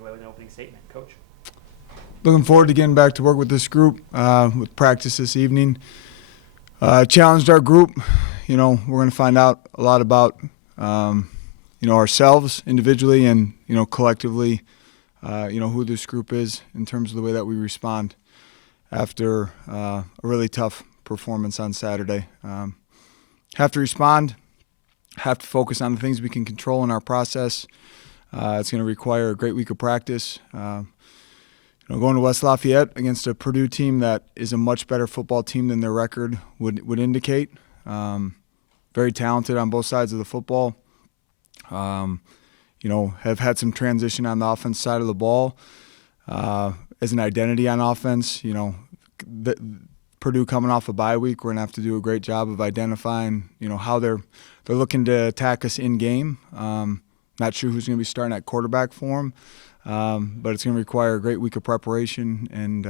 take away with an opening statement. Coach. Looking forward to getting back to work with this group with practice this evening. Challenged our group. We're going to find out a lot about, ourselves individually and, collectively, who this group is in terms of the way that we respond after a really tough performance on Saturday. Have to respond, have to focus on the things we can control in our process. It's going to require a great week of practice. Going to West Lafayette against a Purdue team that is a much better football team than their record would indicate. Very talented on both sides of the football. Have had some transition on the offense side of the ball. As an identity on offense, Purdue coming off a bye week, we're going to have to do a great job of identifying, how they're looking to attack us in game. Not sure who's going to be starting at quarterback for them. But it's going to require a great week of preparation, and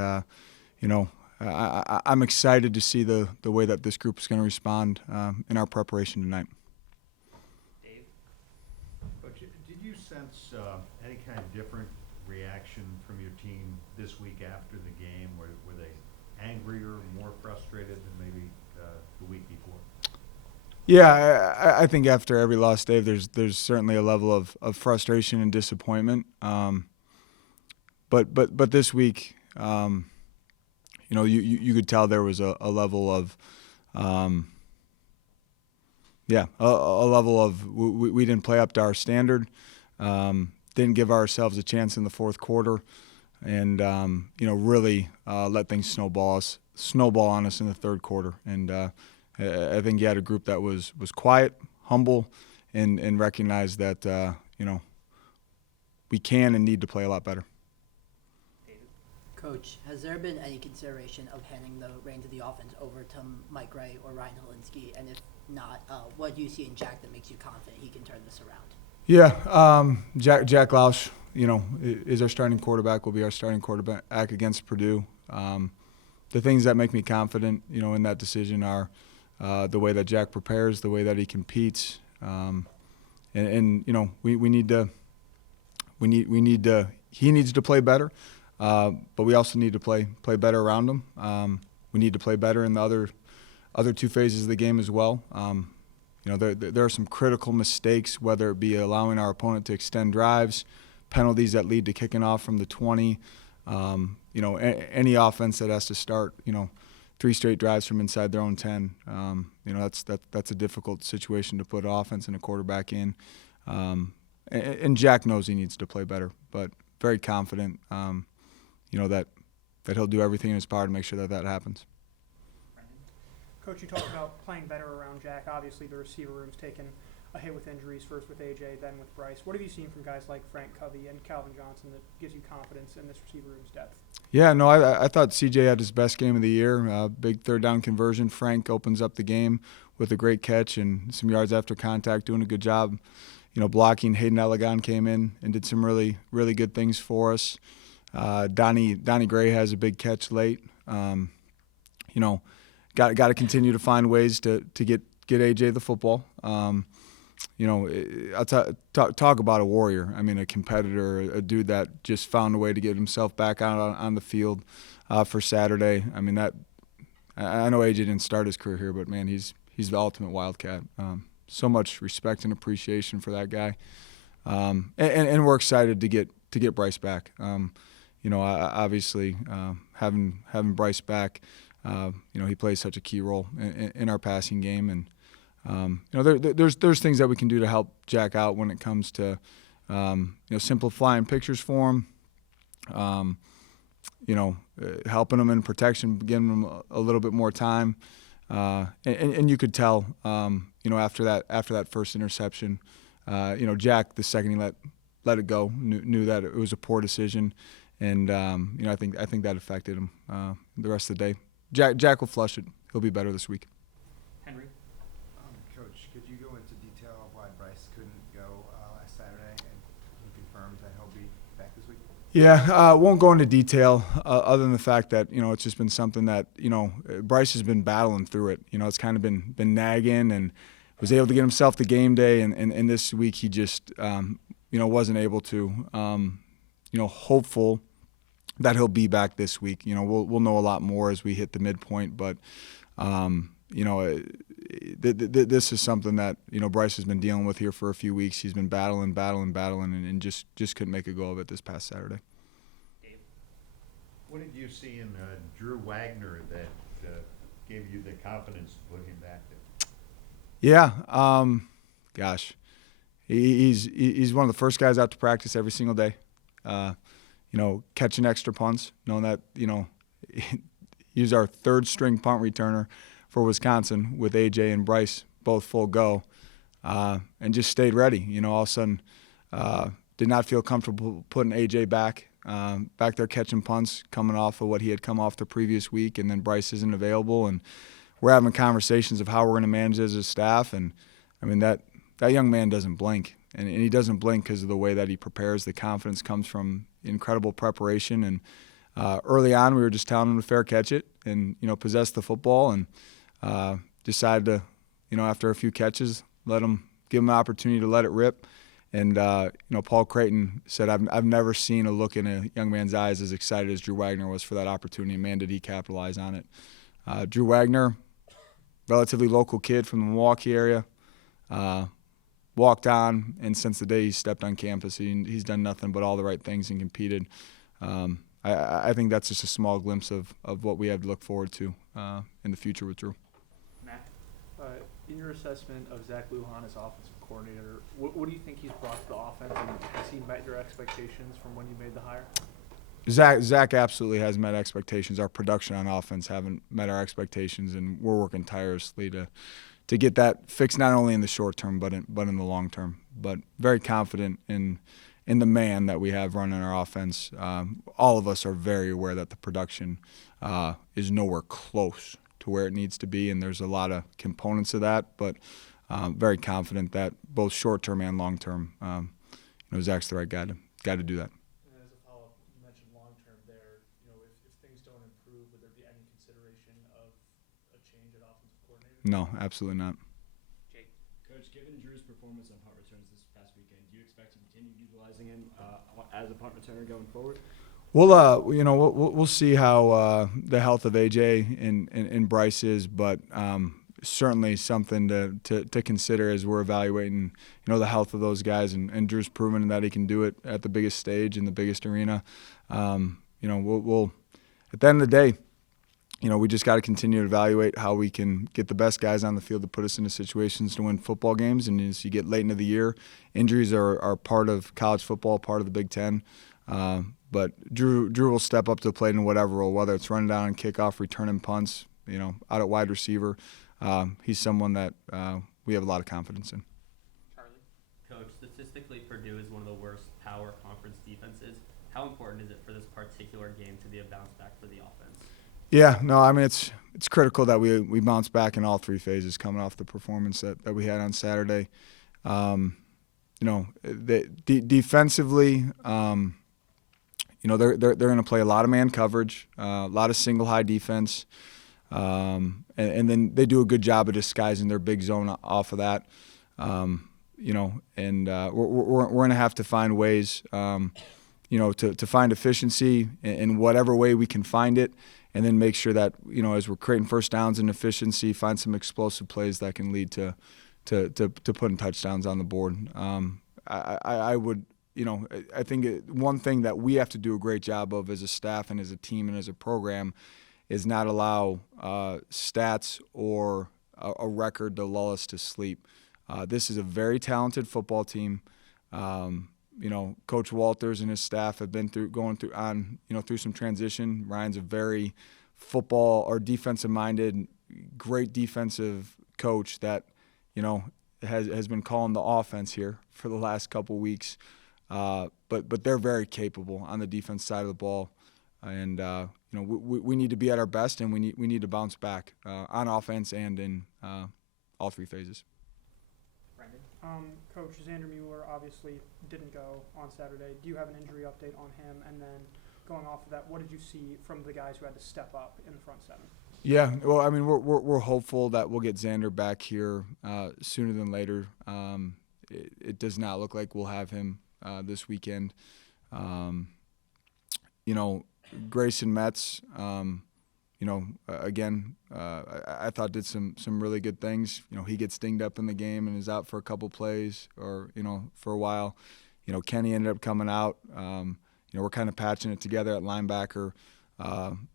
I'm excited to see the way that this group is going to respond in our preparation tonight. Dave? Coach, did you sense any kind of different reaction from your team this week after the game? Were they angrier, more frustrated than maybe the week before? Yeah, I think after every loss, Dave, there's certainly a level of frustration and disappointment. But this week, you could tell there was a level of, a level of we didn't play up to our standard, didn't give ourselves a chance in the fourth quarter, and really let things snowball on us in the third quarter. And I think you had a group that was quiet, humble, and recognized that we can and need to play a lot better. Coach, has there been any consideration of handing the reins of the offense over to Mike Ray or Ryan Helinski? And if not, what do you see in Jack that makes you confident he can turn this around? Yeah, Jack Lausch, is our starting quarterback, will be our starting quarterback against Purdue. The things that make me confident, in that decision are the way that Jack prepares, the way that he competes, we need to. He needs to play better, but we also need to play better around him. We need to play better in the other two phases of the game as well. There are some critical mistakes, whether it be allowing our opponent to extend drives, penalties that lead to kicking off from the 20. Any offense that has to start, 3 straight drives from inside their own 10. That's a difficult situation to put offense and a quarterback in. And Jack knows he needs to play better, but very confident, that he'll do everything in his power to make sure that happens. Coach, you talked about playing better around Jack. Obviously, the receiver room's taken a hit with injuries, first with AJ, then with Bryce. What have you seen from guys like Frank Covey and Calvin Johnson that gives you confidence in this receiver room's depth? Yeah, no, I thought CJ had his best game of the year. Big third down conversion. Frank opens up the game with a great catch and some yards after contact, doing a good job. Blocking. Hayden Elegon came in and did some really, really good things for us. Donnie Gray has a big catch late. Got to continue to find ways to get AJ the football. I'll talk about a warrior. I mean, a competitor, a dude that just found a way to get himself back out on the field for Saturday. I mean, I know AJ didn't start his career here, but man, he's the ultimate Wildcat. So much respect and appreciation for that guy, and we're excited to get Bryce back. Obviously, having Bryce back, he plays such a key role in our passing game, and there's things that we can do to help Jack out when it comes to simplifying pictures for him, helping him in protection, giving him a little bit more time, and you could tell, after that first interception, Jack, the second he let it go, knew that it was a poor decision, and I think that affected him the rest of the day. Jack will flush it. He'll be better this week. Henry? Coach, could you go into detail of why Bryce couldn't go last Saturday, and he confirmed that he'll be back this week? Yeah, won't go into detail other than the fact that, it's just been something that, Bryce has been battling through it. It's kind of been nagging, and was able to get himself to game day, and this week he just, wasn't able to. hopeful that he'll be back this week. We'll know a lot more as we hit the midpoint, but this is something that Bryce has been dealing with here for a few weeks. He's been battling, and just couldn't make a go of it this past Saturday. Dave. What did you see in Drew Wagner that gave you the confidence to put him back there? Yeah, gosh, he's one of the first guys out to practice every single day. Catching extra punts, knowing that he's our third string punt returner for Wisconsin with AJ and Bryce both full go, and just stayed ready. All of a sudden, did not feel comfortable putting AJ back there catching punts, coming off of what he had come off the previous week, and then Bryce isn't available, and we're having conversations of how we're going to manage as a staff. And I mean that young man doesn't blink, and he doesn't blink because of the way that he prepares. The confidence comes from incredible preparation, and early on we were just telling him to fair catch it and possess the football, and decided to after a few catches give him an opportunity to let it rip. And Paul Creighton said, I've never seen a look in a young man's eyes as excited as Drew Wagner was for that opportunity. Man, did he capitalize on it. Drew Wagner, relatively local kid from the Milwaukee area, walked on, and since the day he stepped on campus, he's done nothing but all the right things and competed. I think that's just a small glimpse of what we have to look forward to in the future with Drew. Matt. In your assessment of Zach Lujan as offensive coordinator, what do you think he's brought to the offense, and has he met your expectations from when you made the hire? Zach absolutely has met expectations. Our production on offense haven't met our expectations, and we're working tirelessly to get that fixed, not only in the short term but in the long term. But very confident in the man that we have running our offense. All of us are very aware that the production is nowhere close to where it needs to be, and there's a lot of components of that. But very confident that both short term and long term, Zach's the right guy to do that. And as a follow-up, you mentioned long-term there. If things don't improve, would there be any consideration of a change at offensive coordinator? No, absolutely not. Jake. Coach, given Drew's performance on punt returns this past weekend, do you expect to continue utilizing him as a punt returner going forward? We'll see how the health of AJ and Bryce is, but certainly something to consider as we're evaluating, the health of those guys. And Drew's proven that he can do it at the biggest stage in the biggest arena. We'll at the end of the day, we just got to continue to evaluate how we can get the best guys on the field to put us into situations to win football games. And as you get late into the year, injuries are part of college football, part of the Big Ten. But Drew will step up to the plate in whatever role, whether it's running down and kickoff, returning punts, out at wide receiver. He's someone that we have a lot of confidence in. Charlie. Coach, statistically, Purdue is one of the worst power conference defenses. How important is it for this particular game to be a bounce back for the offense? Yeah, no, I mean it's critical that we bounce back in all three phases coming off the performance that we had on Saturday. Defensively, they're going to play a lot of man coverage, a lot of single high defense, and then they do a good job of disguising their big zone off of that. We're going to have to find ways, to find efficiency in whatever way we can find it, and then make sure that as we're creating first downs and efficiency, find some explosive plays that can lead to putting touchdowns on the board. I would. I think one thing that we have to do a great job of as a staff and as a team and as a program is not allow stats or a record to lull us to sleep. This is a very talented football team. Coach Walters and his staff have been through some transition. Ryan's a very football or defensive-minded, great defensive coach that has been calling the offense here for the last couple weeks. But they're very capable on the defense side of the ball, and we need to be at our best, and we need to bounce back on offense and in all three phases. Brendan. Coach, Xander Mueller obviously didn't go on Saturday. Do you have an injury update on him? And then going off of that, what did you see from the guys who had to step up in the front seven? Yeah, well, I mean, we're hopeful that we'll get Xander back here sooner than later. It does not look like we'll have him this weekend. Grayson Metz, again, I thought did some really good things. He gets dinged up in the game and is out for a couple plays or, for a while. Kenny ended up coming out. We're kind of patching it together at linebacker.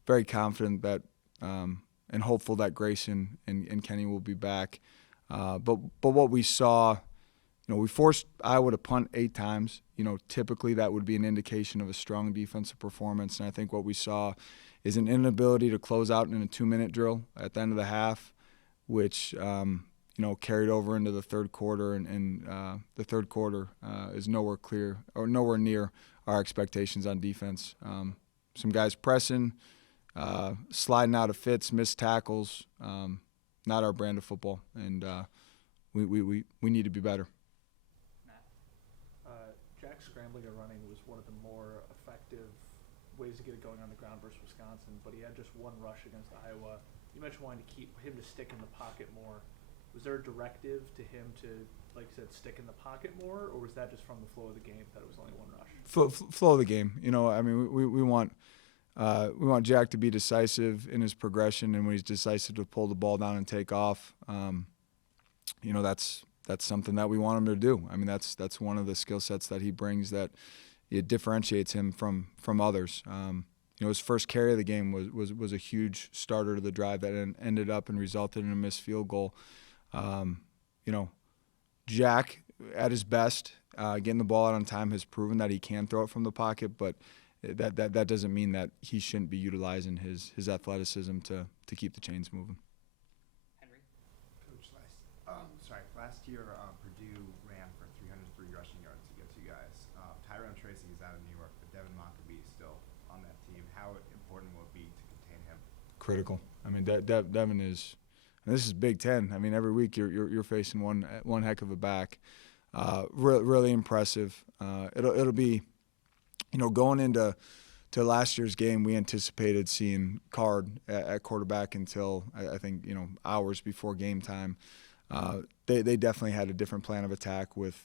Very confident that and hopeful that Grayson and Kenny will be back. But what we saw, we forced Iowa to punt 8 times. Typically that would be an indication of a strong defensive performance. And I think what we saw is an inability to close out in a 2-minute drill at the end of the half, which, carried over into the third quarter. And the third quarter is nowhere near our expectations on defense. Some guys pressing, sliding out of fits, missed tackles, not our brand of football. And we need to be better. Jack scrambling and running was one of the more effective ways to get it going on the ground versus Wisconsin, but he had just 1 rush against Iowa. You mentioned wanting to keep him to stick in the pocket more. Was there a directive to him to, like you said, stick in the pocket more, or was that just from the flow of the game that it was only 1 rush? Flow of the game. We want Jack to be decisive in his progression, and when he's decisive to pull the ball down and take off. That's something that we want him to do. That's one of the skill sets that he brings that it differentiates him from others. His first carry of the game was a huge starter to the drive that ended up and resulted in a missed field goal. Jack, at his best, getting the ball out on time, has proven that he can throw it from the pocket, but that doesn't mean that he shouldn't be utilizing his athleticism to keep the chains moving. Henry. Coach, last year Purdue ran for 303 rushing yards against you guys. Tyrone Tracy is out of New York, but Devin Mockabee is still on that team. How important will it be to contain him? Critical. Devin is, and this is Big Ten. Every week you're facing one heck of a back. Really impressive. It'll be, going into last year's game, we anticipated seeing Card at quarterback until I think hours before game time. They definitely had a different plan of attack with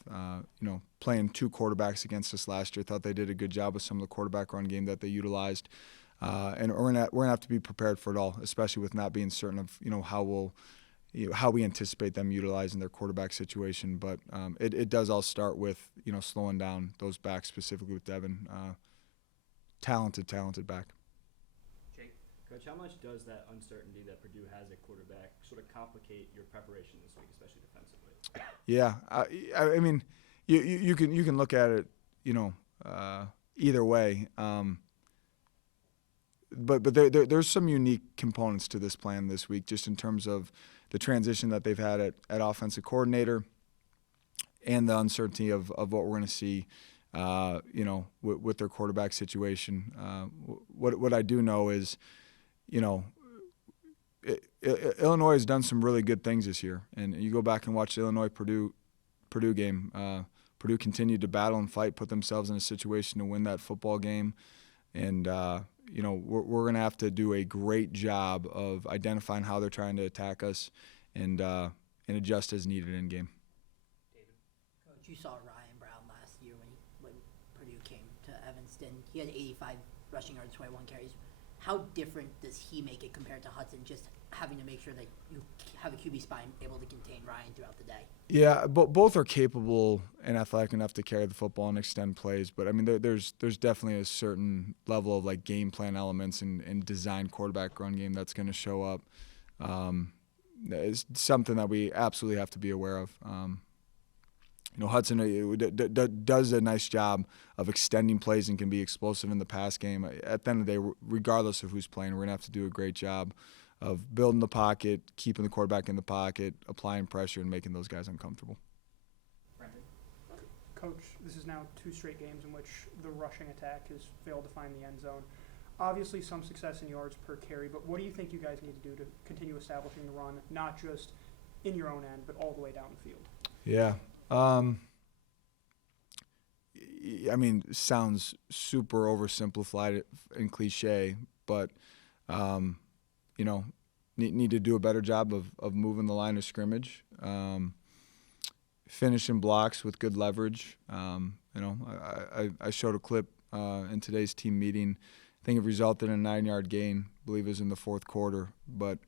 playing 2 quarterbacks against us last year. Thought they did a good job with some of the quarterback run game that they utilized, and we're gonna have to be prepared for it all, especially with not being certain of how we anticipate them utilizing their quarterback situation. But it does all start with slowing down those backs, specifically with Devin. Talented back. Jake. Coach, how much does that uncertainty that Purdue has at quarterback sort of complicate your preparation this week, especially defensively? Yeah, you can look at it, either way. But there's some unique components to this plan this week, just in terms of the transition that they've had at offensive coordinator, and the uncertainty of what we're going to see, with their quarterback situation. What I do know is, Illinois has done some really good things this year, and you go back and watch the Illinois-Purdue game. Purdue continued to battle and fight, put themselves in a situation to win that football game, and we're going to have to do a great job of identifying how they're trying to attack us, and adjust as needed in game. David. Coach, you saw Ryan Braun last year when Purdue came to Evanston. He had 85 rushing yards, 21 carries. How different does he make it compared to Hudson, just having to make sure that you have a QB spine able to contain Ryan throughout the day? Yeah, both are capable and athletic enough to carry the football and extend plays. But there's definitely a certain level of like game plan elements and design quarterback run game that's going to show up. It's something that we absolutely have to be aware of. Hudson does a nice job of extending plays and can be explosive in the pass game. At the end of the day, regardless of who's playing, we're going to have to do a great job of building the pocket, keeping the quarterback in the pocket, applying pressure, and making those guys uncomfortable. Brendan. Coach, this is now 2 straight games in which the rushing attack has failed to find the end zone. Obviously some success in yards per carry, but what do you think you guys need to do to continue establishing the run, not just in your own end, but all the way down the field? Yeah. Sounds super oversimplified and cliche, but, need to do a better job of moving the line of scrimmage, finishing blocks with good leverage. I showed a clip in today's team meeting. I think it resulted in a 9-yard gain. I believe it was in the fourth quarter. But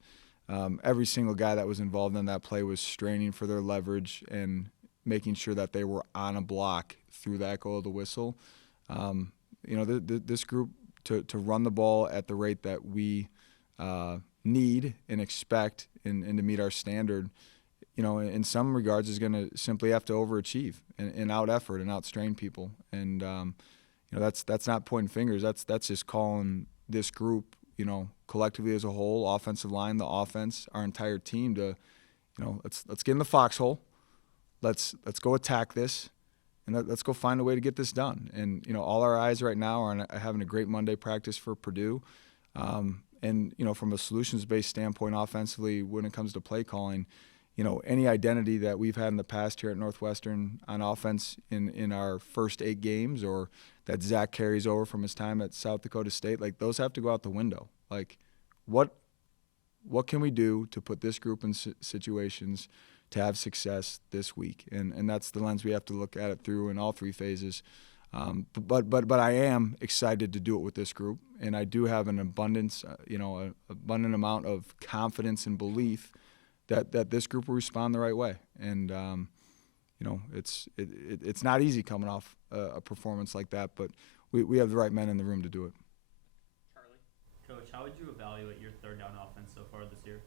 every single guy that was involved in that play was straining for their leverage and making sure that they were on a block through the echo of the whistle. This group to run the ball at the rate that we need and expect and to meet our standard, in some regards is going to simply have to overachieve and out effort and outstrain people. And that's not pointing fingers. That's just calling this group, collectively as a whole, offensive line, the offense, our entire team to, let's get in the foxhole. Let's go attack this, and let's go find a way to get this done. And all our eyes right now are on having a great Monday practice for Purdue. And from a solutions-based standpoint, offensively, when it comes to play calling, any identity that we've had in the past here at Northwestern on offense in our first 8 games, or that Zach carries over from his time at South Dakota State, like those have to go out the window. Like, what can we do to put this group in situations to have success this week? And that's the lens we have to look at it through in all 3 phases. But I am excited to do it with this group, and I do have an abundant amount of confidence and belief that this group will respond the right way. And it's not easy coming off a performance like that, but we have the right men in the room to do it. Charlie? Coach, how would you evaluate your third down offense so far this year?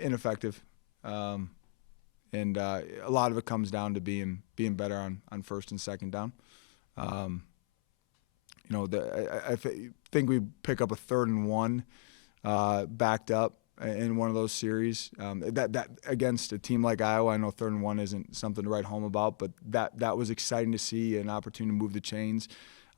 Ineffective. And a lot of it comes down to being better on first and second down. I think we pick up a 3rd and 1 backed up in one of those series. That against a team like Iowa, I know 3rd and 1 isn't something to write home about, but that was exciting to see, an opportunity to move the chains.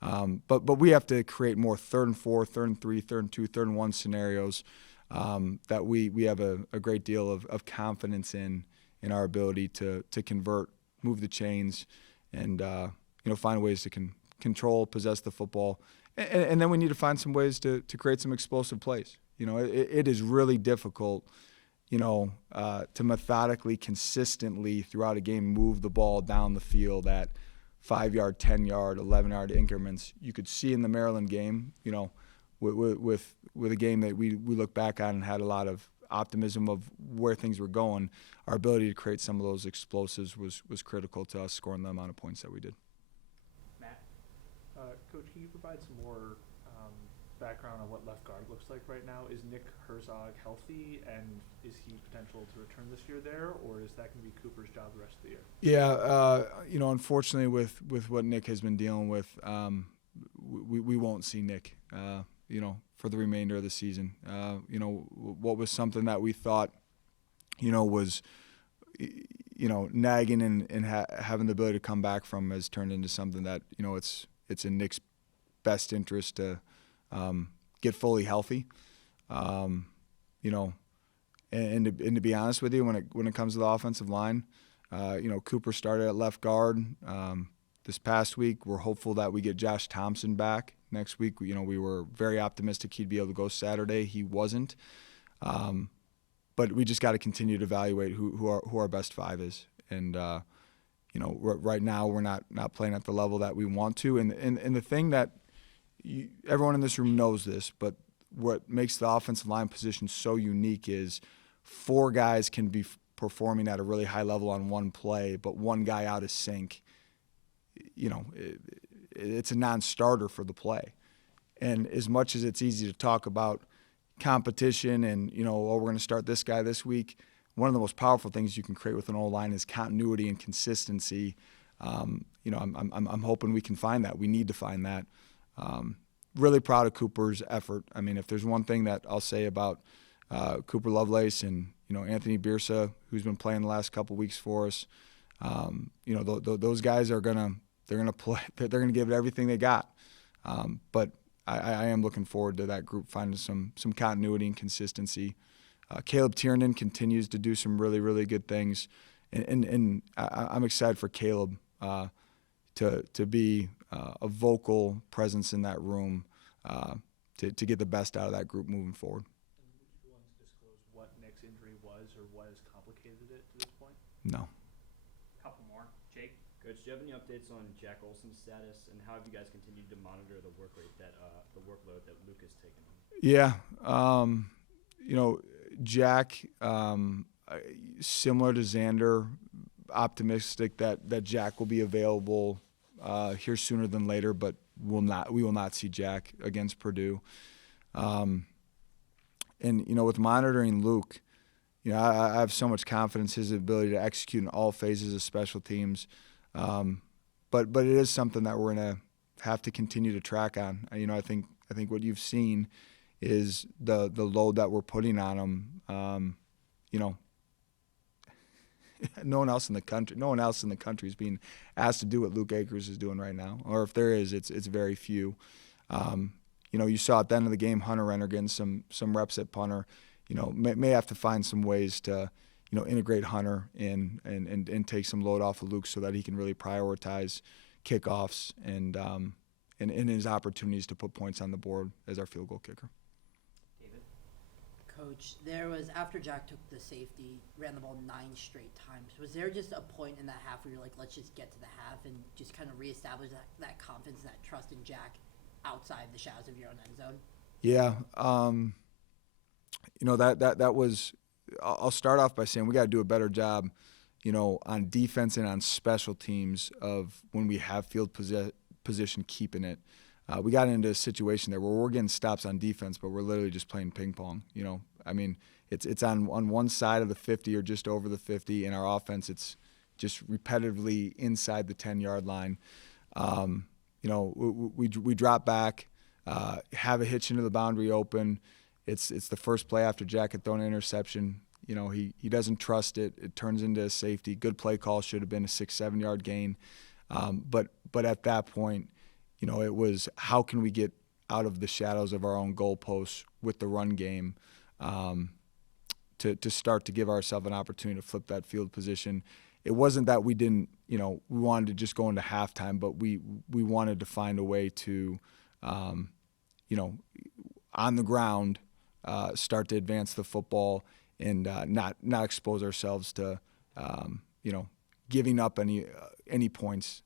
But we have to create more 3rd and 4, 3rd and 3, 3rd and 2, 3rd and 1 scenarios that we have a great deal of confidence in our ability to convert, move the chains, and find ways to control, possess the football. And then we need to find some ways to create some explosive plays. It is really difficult, to methodically, consistently throughout a game move the ball down the field at 5-yard, 10-yard, 11-yard increments. You could see in the Maryland game, with a game that we look back on and had a lot of optimism of where things were going. Our ability to create some of those explosives was critical to us scoring the amount of points that we did. Matt? Coach, can you provide some more background on what left guard looks like right now? Is Nick Herzog healthy, and is he potential to return this year there, or is that going to be Cooper's job the rest of the year? Yeah, unfortunately with what Nick has been dealing with, we won't see Nick, for the remainder of the season. What was something that we thought, was, nagging and having the ability to come back from has turned into something that, it's in Nick's best interest to get fully healthy. And to be honest with you, when it comes to the offensive line, Cooper started at left guard this past week. We're hopeful that we get Josh Thompson back next week. We were very optimistic he'd be able to go Saturday. He wasn't. But we just got to continue to evaluate who our best 5 is. And right now we're not playing at the level that we want to. And the thing that everyone in this room knows this, but what makes the offensive line position so unique is 4 guys can be performing at a really high level on one play, but one guy out of sync, it's a non-starter for the play. And as much as it's easy to talk about competition and, we're going to start this guy this week, one of the most powerful things you can create with an O-line is continuity and consistency. I'm hoping we can find that. We need to find that. Really proud of Cooper's effort. I mean, if there's one thing that I'll say about Cooper Lovelace and Anthony Biersa, who's been playing the last couple weeks for us, those guys are gonna play. They're gonna give it everything they got. But I am looking forward to that group finding some continuity and consistency. Caleb Tiernan continues to do some really, really good things, and I'm excited for Caleb to be a vocal presence in that room to get the best out of that group moving forward. And would you be willing to disclose what Nick's injury was or what has complicated it to this point? No. Couple more. Jake? Coach, do you have any updates on Jack Olson's status, and how have you guys continued to monitor the workload that Luke has taken on? Yeah, Jack, similar to Xander, optimistic that Jack will be available here sooner than later, but we will not see Jack against Purdue. And with monitoring Luke, I have so much confidence in his ability to execute in all phases of special teams. But it is something that we're gonna have to continue to track on. I think what you've seen is the load that we're putting on him. No one else in the country is being asked to do what Luke Akers is doing right now, or if there is, it's very few. You saw at the end of the game, Hunter Renner getting some reps at punter. May have to find some ways to integrate Hunter in and take some load off of Luke so that he can really prioritize kickoffs and his opportunities to put points on the board as our field goal kicker. David. Coach, there was, after Jack took the safety, ran the ball 9 straight times, was there just a point in that half where you're like, let's just get to the half and just kind of reestablish that confidence and that trust in Jack outside the shadows of your own end zone? Yeah. That was, I'll start off by saying we got to do a better job, on defense and on special teams of when we have field position, keeping it. We got into a situation there where we're getting stops on defense, but we're literally just playing ping pong. It's on one side of the 50 or just over the 50. In our offense, it's just repetitively inside the 10-yard line. We drop back, have a hitch into the boundary open. It's the first play after Jack had thrown an interception. He doesn't trust it. It turns into a safety. Good play call, should have been a 6-7 yard gain. But at that point, it was how can we get out of the shadows of our own goalposts with the run game to start to give ourselves an opportunity to flip that field position. It wasn't that we didn't, we wanted to just go into halftime, but we wanted to find a way to, on the ground, start to advance the football and not expose ourselves to, giving up any points,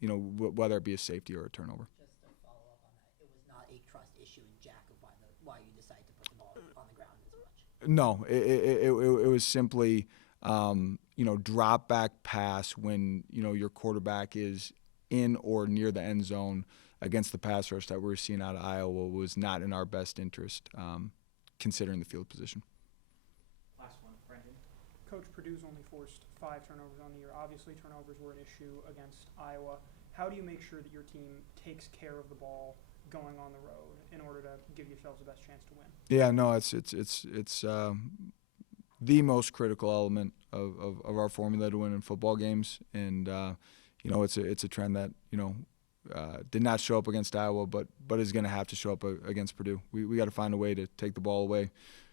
whether it be a safety or a turnover. Just to follow up on that, it was not a trust issue in Jack of why you decided to put the ball on the ground as much. No, it was simply, drop back pass when, your quarterback is in or near the end zone against the pass rush that we're seeing out of Iowa was not in our best interest, considering the field position. Last one, Brendan. Coach, Purdue's only forced 5 turnovers on the year. Obviously, turnovers were an issue against Iowa. How do you make sure that your team takes care of the ball going on the road in order to give yourselves the best chance to win? Yeah, no, it's the most critical element of our formula to win in football games, and it's a trend that did not show up against Iowa, but is going to have to show up against Purdue. We got to find a way to take the ball away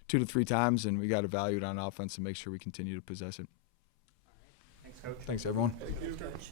2 to 3 times, and we got to value it on offense and make sure we continue to possess it. All right. Thanks, Coach. Thanks, everyone. Thanks, Coach.